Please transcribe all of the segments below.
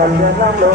కళ్యాణంలో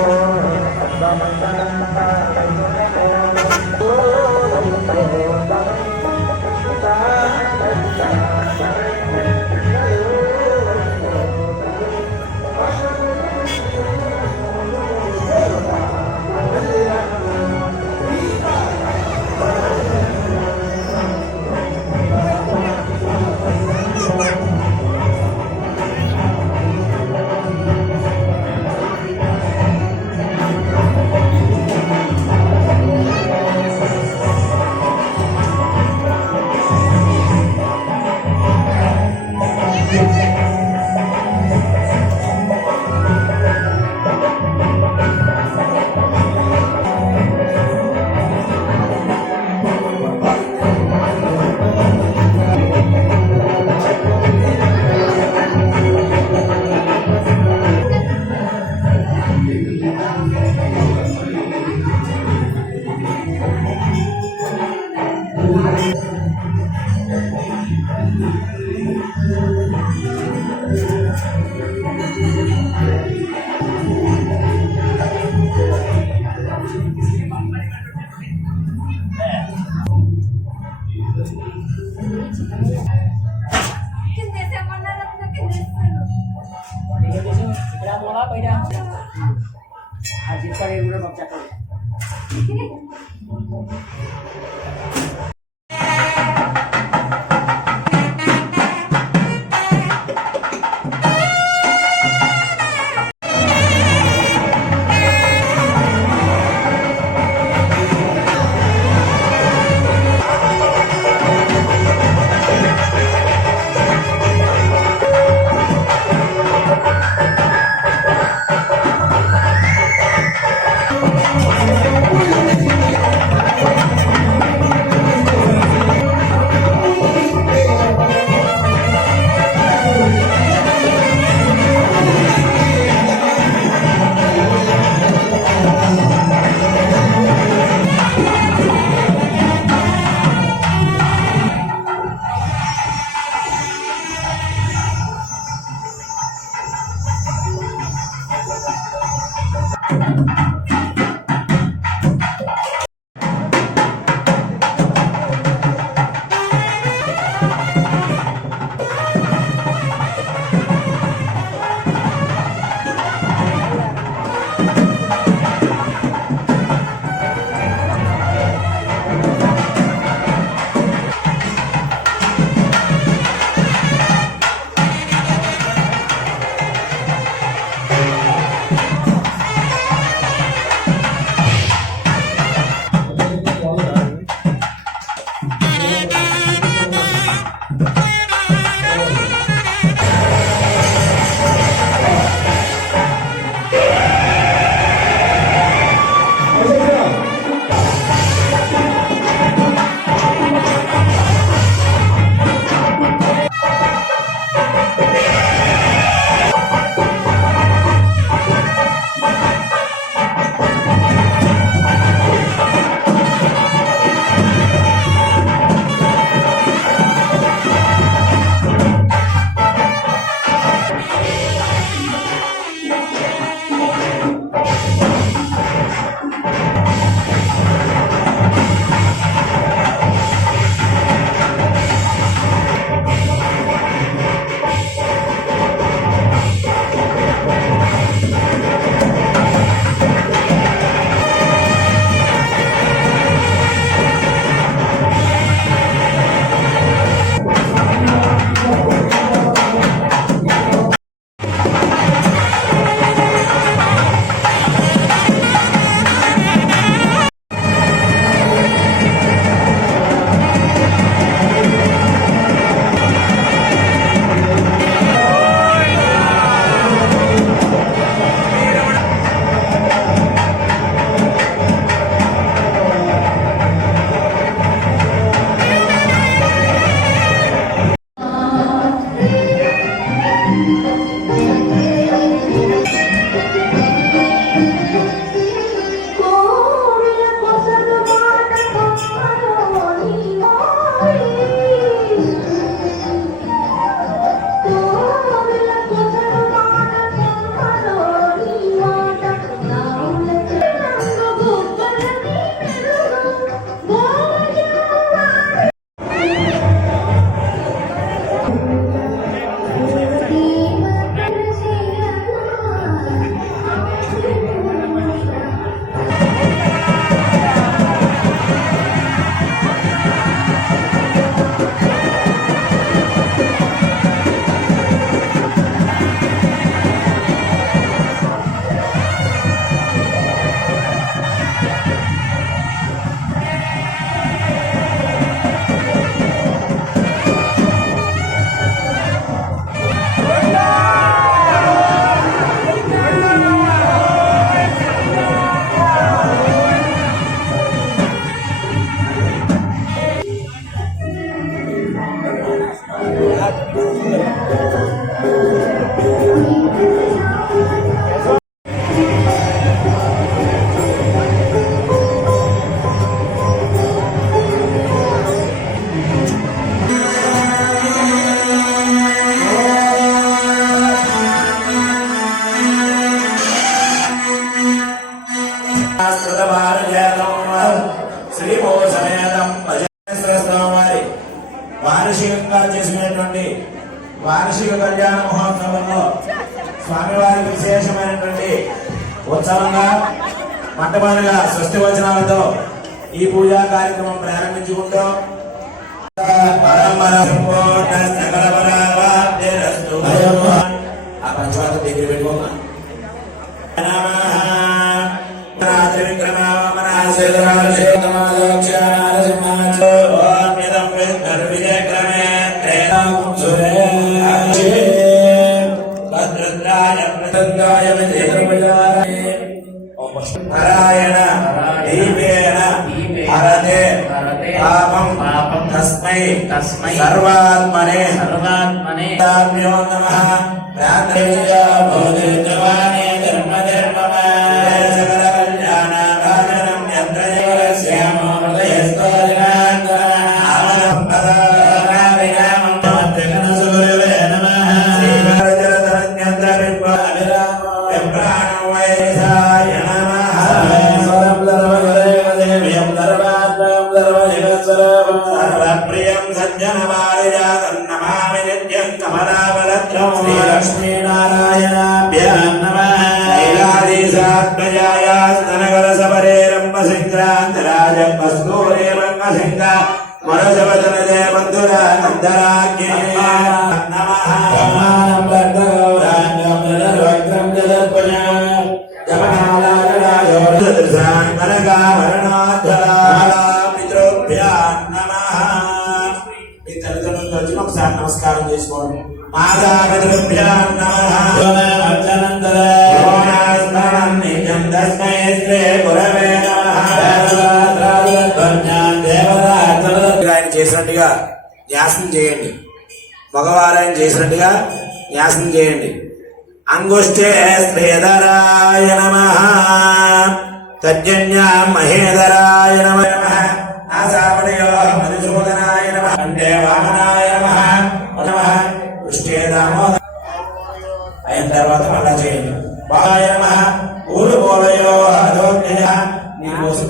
వార్షికంగా చేసినటువంటి వార్షిక కళ్యాణ మహోత్సవంలో స్వామివారికి విశేషమైనటువంటి ఉత్సవంగా మొట్టమొదటిగా స్వస్తి వచనాలతో ఈ పూజా కార్యక్రమం ప్రారంభించుకుంటాం. ఆ పంచవాతం దగ్గర పెట్టుకోమా. నారాయణ దీపేన హరతే పాపం తస్మై సర్వాత్మనే తాభ్యో నమః. ప్రార్థయామి సకల కళ్యాణ భాజనం యంత్రశ్యామో ప్రియం సజ్జన వారిజాతం నమామి నిత్యం కమలాబలత్రం శ్రీలక్ష్మీనారాయణాభ్యాం నమః. శైలాదీశాత్మజాయ స్తనగల సబరే రంభ సంక్రాంతరాజ కస్తూరే మంగసింగ వరసవదనజయ బంధుర నందరాజ్ఞే నమః. ఒకసారి నమస్కారం చేసుకోండి. మాతాపితృభ్యాం నమః. ఆయన చేసినట్టుగా న్యాసం చేయండి. మగవారు ఆయన చేసినట్టుగా న్యాసం చేయండి. అంగుష్టే శ్రీధరాయ నమః. తజ్జన్యా మహేధరాయ నమః. నాసాపనయో మధుసూదనాయ నమః. కంఠే వామనాయ నమః. పృష్ఠే దామోదర. అయిన తర్వాత మళ్ళా చేయండి. బాయ నమః. పూలు పోలయో అదోజ్ఞ. నీకోసం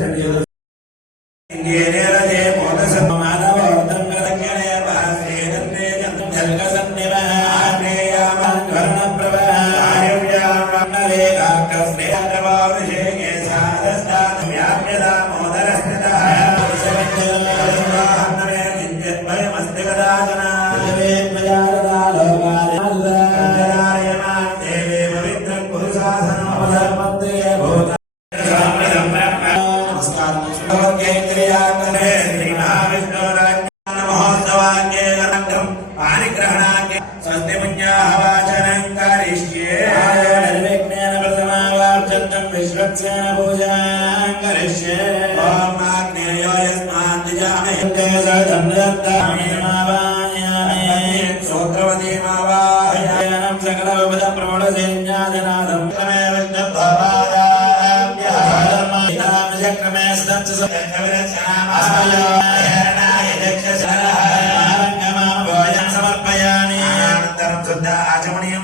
సమర్పయామి. అనంతరం శుద్ధ ఆచమనీయం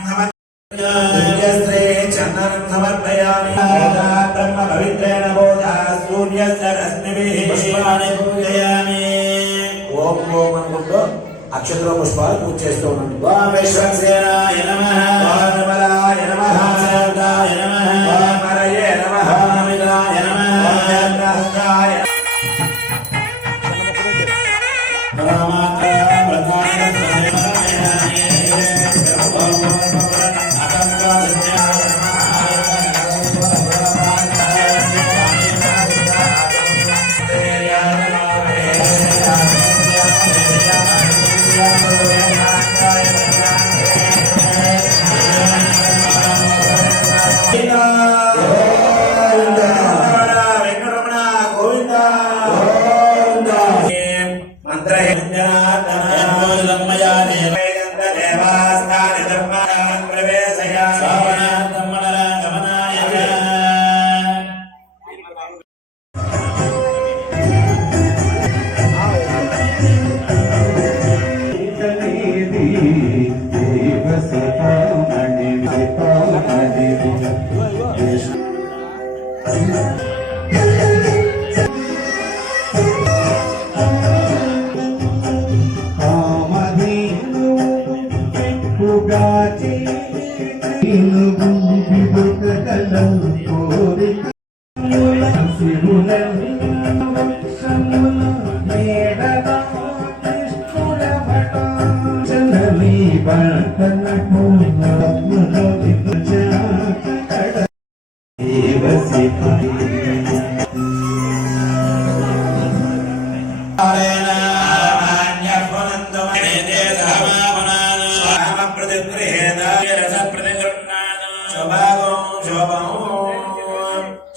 చందనం సమర్పయామి. బ్రహ్మ పవిత్రేణ బోధా సూర్యస్య రశ్మిభిః పుష్పాణి పూజయామి. ఓం ఓం అనుకుంటూ అక్షత్ర పుష్పాలు పూజ చేస్తూ ఉండండి. ఓం విశ్వక్సేనాయ నమః. ఓం నమలాయ నమః. శబ్దాయ నమః. ఓం హరయే నమః. ఓం విదాయ నమః. ఓం చంద్రహస్తాయ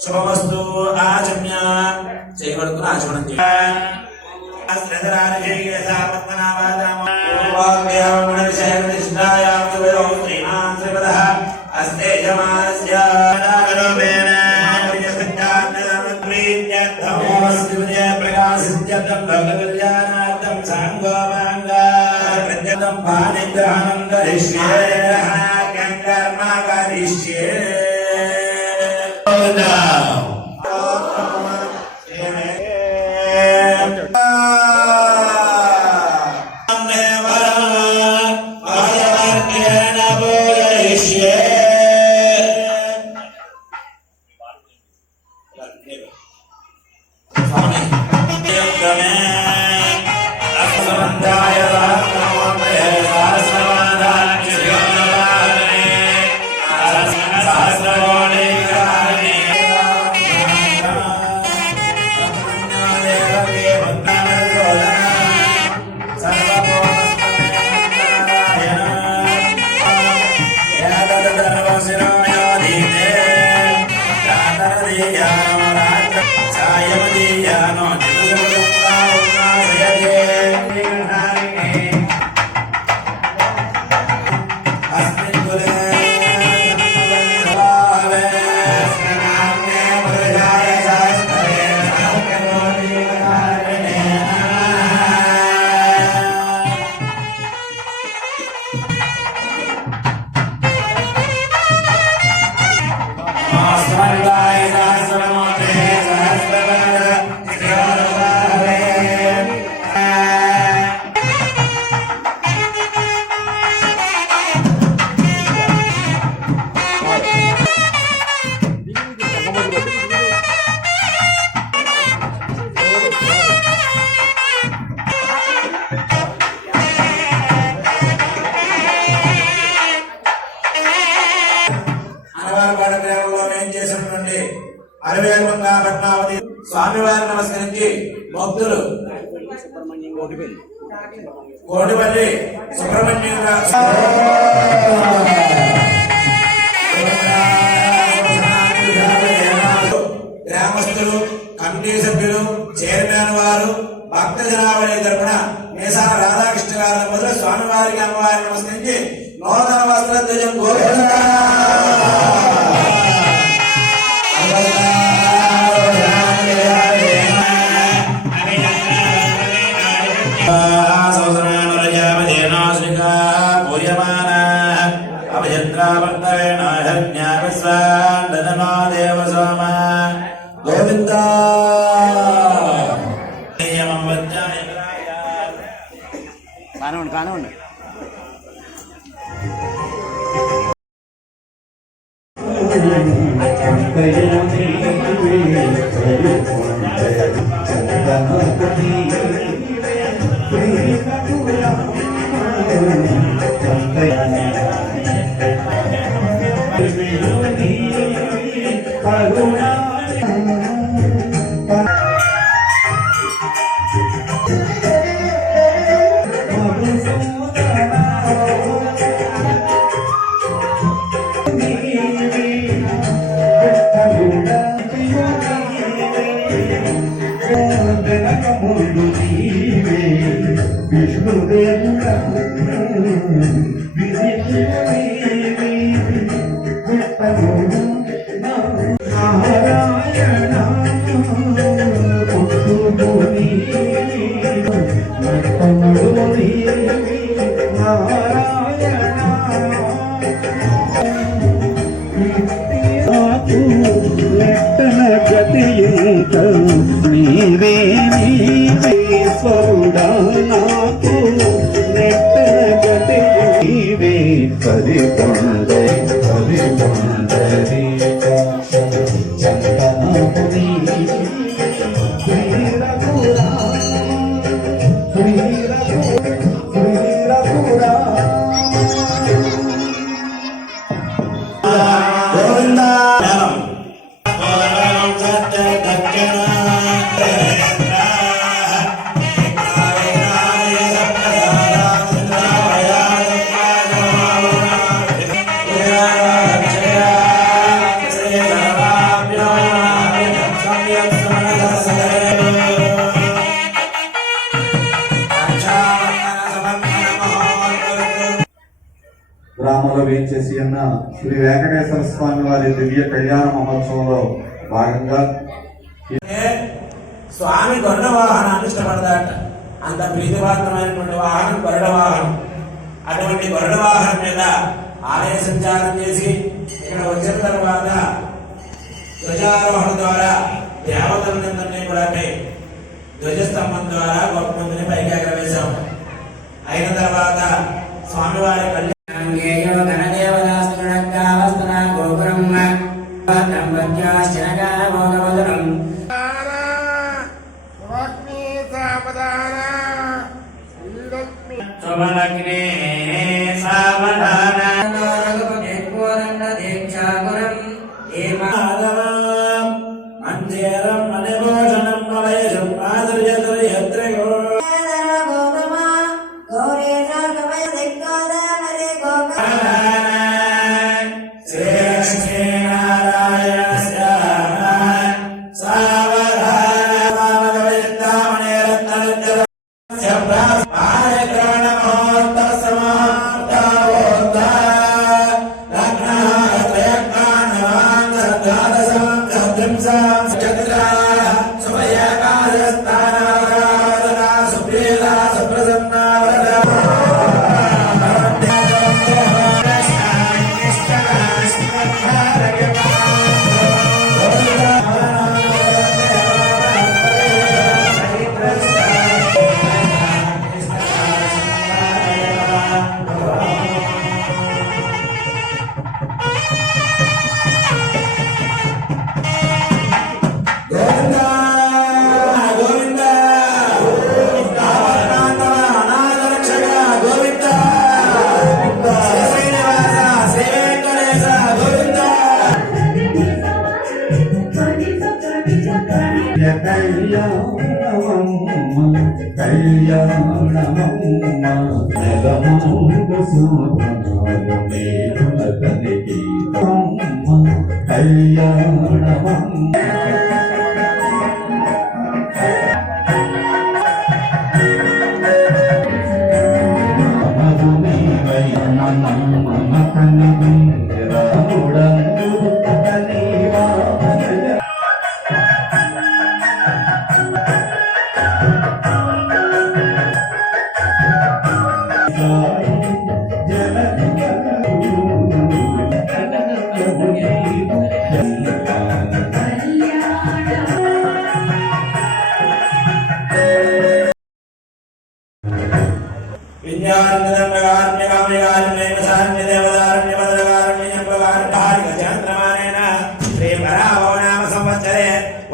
శుభమస్తు ఆచమ్య చేయబడుతున్న ఆచమనం ప్రకాశిత్యం సాంగోపాంగం పానిగ్రహణం కరిష్యే కర్మ కరిష్యే పద్మావతి స్వామివారిని నమస్కరించి భక్తులు కోటిపల్లి సుబ్రహ్మణ్యం గ్రామస్తులు కమిటీ సభ్యులు చైర్మన్ వారు భక్త జనావళి తరపున మేసాల రాధాకృష్ణ గారి మొదలు స్వామివారికి అమ్మవారిని నమస్కరించి నూతన వస్త్రధ్వజం గోవిందా కానివ్వండి Hallelujah. హరి పుండరి హరి పుండరి చందనపురి శ్రీరఘురా శ్రీరఘురా గోవిందా గ్రామంలో వేయించేసి ఉన్న శ్రీ వెంకటేశ్వర స్వామి వారి దివ్య కళ్యాణ మహోత్సవంలో భాగంగా స్వామి గరుడ వాహనాన్ని ఇష్టపడతాట. అంత ప్రీతిపాత్రమైనటువంటి వాహనం గరుడ వాహనం. అటువంటి గరుడ వాహనం మీద ఆలయ సంచారం చేసి ఇక్కడ వచ్చిన తర్వాత ధ్వజారోహణ ద్వారా దేవతలందరినీ కూడా ధ్వజస్తంభం ద్వారా గొప్ప మందిని పైకి ఎగరవేశాము. అయిన తర్వాత స్వామివారి కళ్యాణం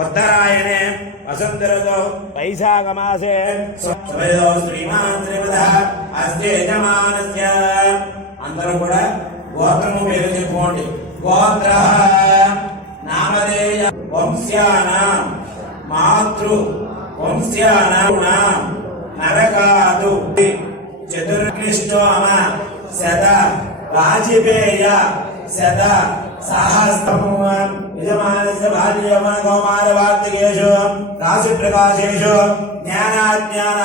ఉత్తరాయణే వసంత ఋతౌ వైశాఖ మాసే శ్రీమాన్ శ్రీమద అస్య యజమానస్య. అందరూ కూడా గోత్రము పేరు చెప్పుకోండి. గోత్ర నామధేయ వంశ్యానాం మాతృ వంశ్యానాం నరకాదు చతుర్నిష్టోమ శత వాజిపేయ శత సాహస్రము యజమానస్య భార్యమ కౌమార వార్తికేషు రాశి ప్రకాశేషు జ్ఞానాజ్ఞాన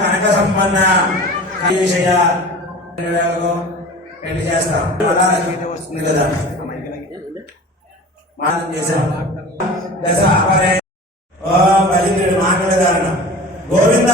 కనక సంపన్న విషయ పెళ్లి చేస్తాం అలా వస్తుంది కదా మానం చేశాం దశ అపరే ఓం బలింద్రుడి మాంగళ్యధారణ గోవింద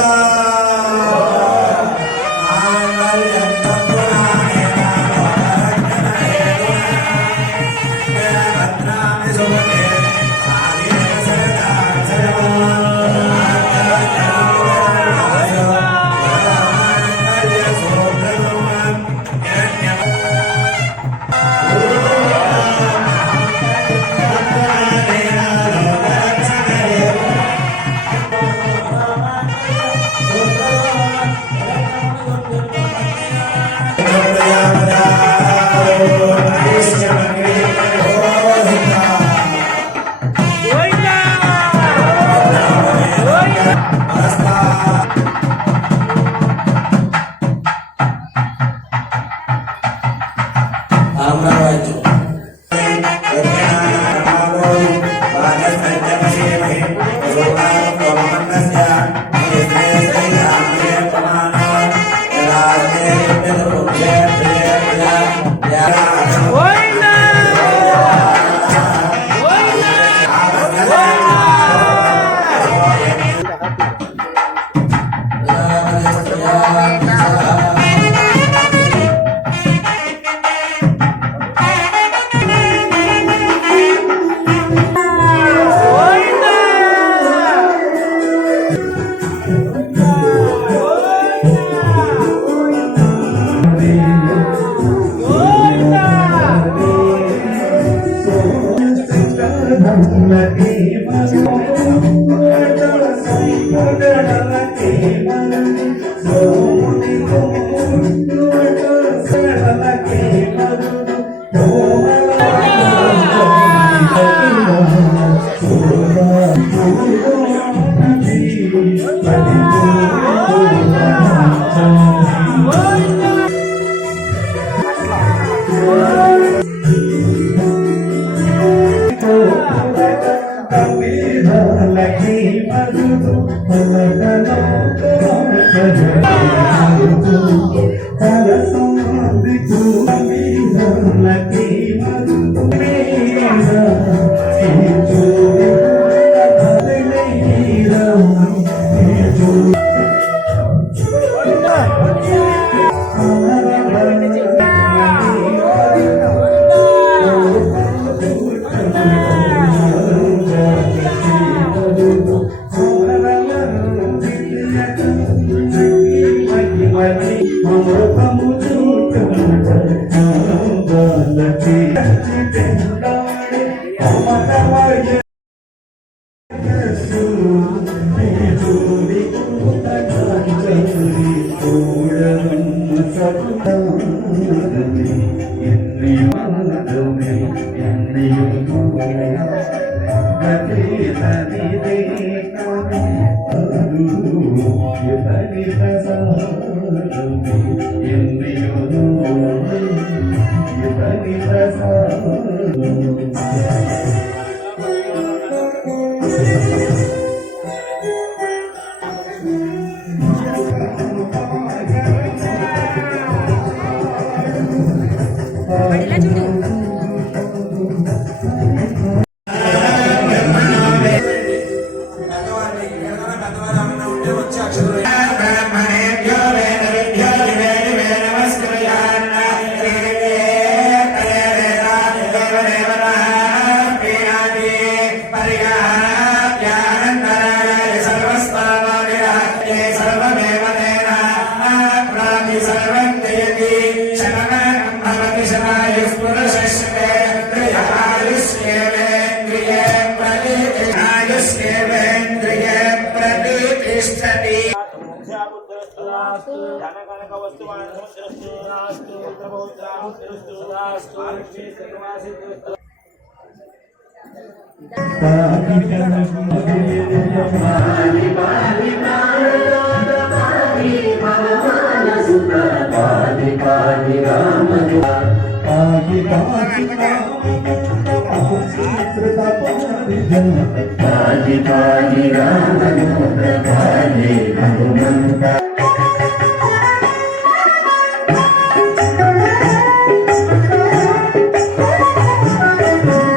Bye. పాహి పాహి రామదూత పాహి హనుమంత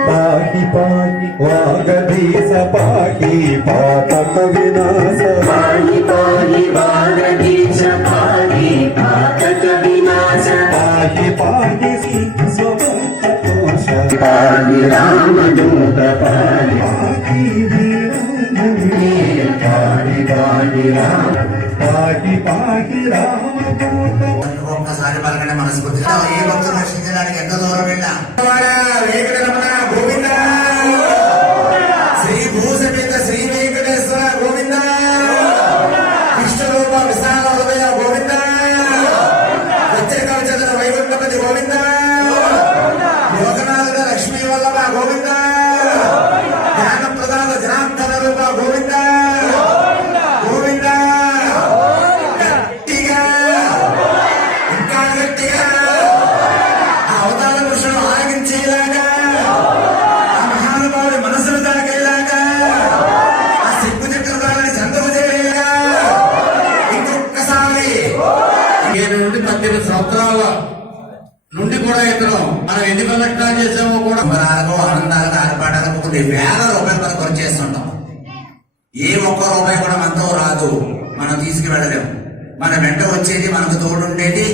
పాహి పాహి వాగధీశ పాహి పాతక వినాశ పాహి పాహి వాగదీశ పాహి పాతక వినాశ పాహి పాహి స్వభక్తోష పాహి రామదూత పాహి పాహి పాహి పాహి రామ పాహి పాహి రామదూత ఒక్కసారి పలకనే మనస్ఫూర్తిగా ఏ భక్తులు రక్షించడానికి ఎంత దూరం వెళ్ళా వెంకటరమణ గోవింద శ్రీ భూసమేత శ్రీ వెంకటేశ్వర గోవింద విష్ణురూప విశాల హృదయ గోవింద ప్రత్యేక వైకుంఠపతి గోవింద లోకనాథ లక్ష్మీ వల్లభ గోవింద జ్ఞాన ప్రదాన జనార్దన రూప గోవింద గోవింద గట్టిగా ఇంకా గట్టిగా ఆ అవతార పురుషుడు ఆగించేలాగా ఆ మహానుభావుడి మనసును తాకేలాగా ఆ సిగ్గు చక్రాలని సంతకు చేయలేగా ఇంకొక్కసారి 7 నుండి 18 సంవత్సరాల నుండి కూడా ఇతను మనం ఎన్ని కలెక్టర్ చేసామో కూడా సంబరాలకు ఆనందాలకు ఆర్పాటాలకు కొన్ని వేల రూపాయలు మనం ఖర్చు చేస్తుంటాం. ఏ ఒక్క రూపాయి కూడా మనతో రాదు, మనం తీసుకువెళ్ళలేము. మన వెంట వచ్చేది, మనకు తోడుండేది,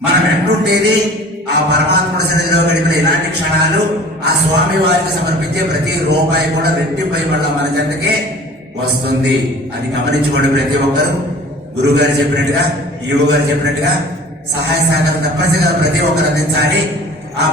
మన వెంట ఉండేది ఆ పరమాత్ముడి సన్నిధిలో గడిపిన ఇలాంటి క్షణాలు. ఆ స్వామి వారికి సమర్పించే ప్రతి రూపాయి కూడా రెట్టింపై వల్ల మన చెంతకే వస్తుంది. అది గమనించుకోండి ప్రతి ఒక్కరు. గురువు గారు చెప్పినట్టుగా, ఈవో గారు చెప్పినట్టుగా సహాయ సహకారం తప్పనిసరిగా ప్రతి ఒక్కరు అందించాలి. ఆ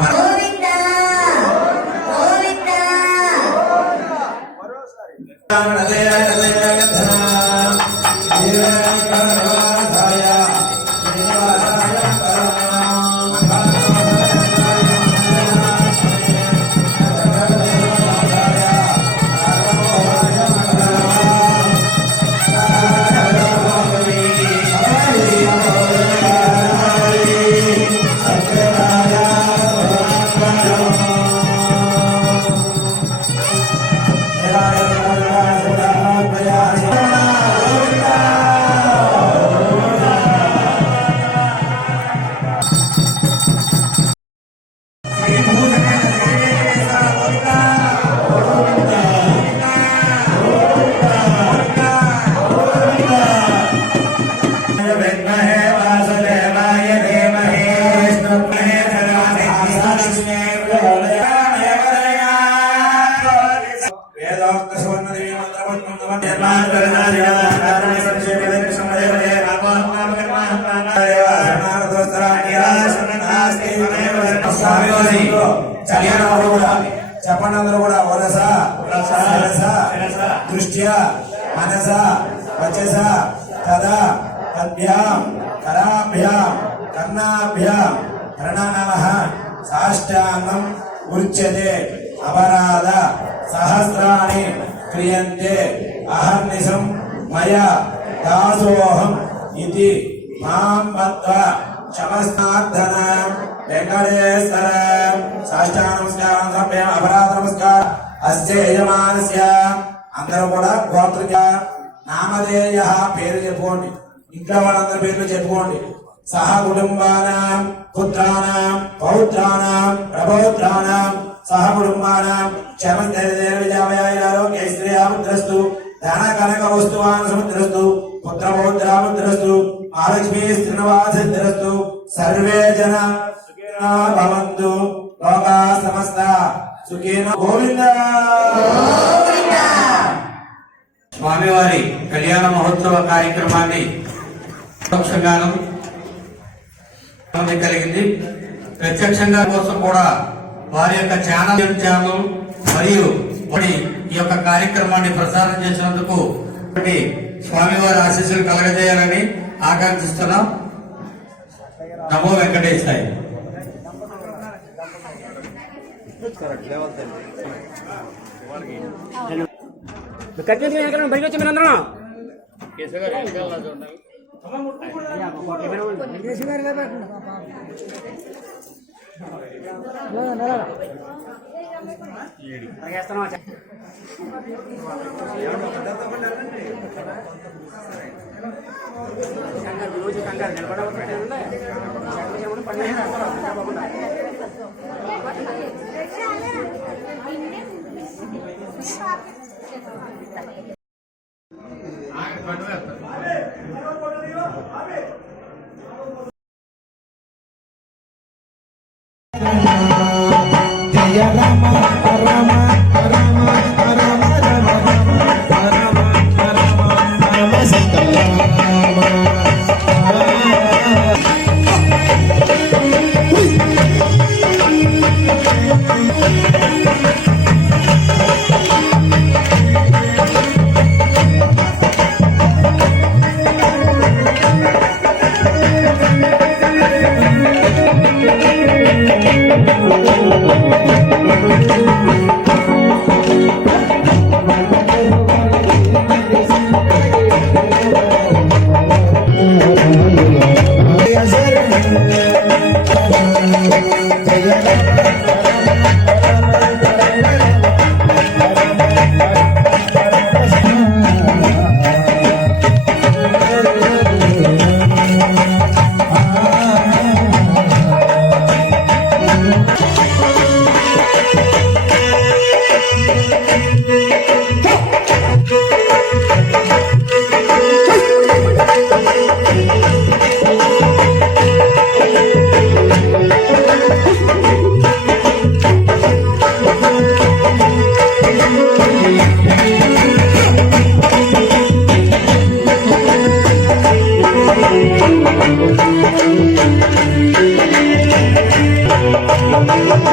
చెప్పండి అందరూ కూడా వరస దృష్ట్యా మనస వచస తదా తద్భ్యాం కరాభ్యాం కర్ణాభ్యాం ప్రణనమః సాష్టాంగం ఉచ్యతే అపరాధ సహస్రాణి క్రియంతే అహర్నిశం మయా దాసోహం ఇది మాం మత్వా క్షమస్నార్థన వెంకటేశ్వర సాష్టాంగ నమస్కారం సమర్పయామి. అపరాధ నమస్కారం అస్య యజమానస్య. అందరూ కూడా గోత్రిక నామధేయ పేరు చెప్పుకోండి, ఇంట్లో వాళ్ళందరి పేర్లు చెప్పుకోండి. సహ కుటుంబానాం పుత్రానాం పౌత్రానాం ప్రపౌత్రానాం సహ కుటుంబానాం క్షమస్థైర్య విజయారోగ్యైశ్వర్యాముద్రస్తు ధన కనక వస్తువాన్ సముద్రస్తు పుత్ర పౌత్రాముద్రస్తు మహాలక్ష్మీ శ్రీనివాసిద్రస్తు సర్వే జన సుఖినో భవంతు లోకా సమస్త సుఖినో గోవింద. స్వామివారి కళ్యాణ మహోత్సవ కార్యక్రమాన్ని పరోక్షంగాను కలిగింది. ప్రత్యక్షంగా కోసం కూడా వారి యొక్క ఛానల్ మరియు ఈ యొక్క కార్యక్రమాన్ని ప్రసారం చేసినందుకు స్వామివారి ఆశీస్సులు కలగజేయాలని ఆకాంక్షిస్తున్నాం. నమో వెంకటేశాయ. బయటకు వచ్చి మీరు అందరం Thank you.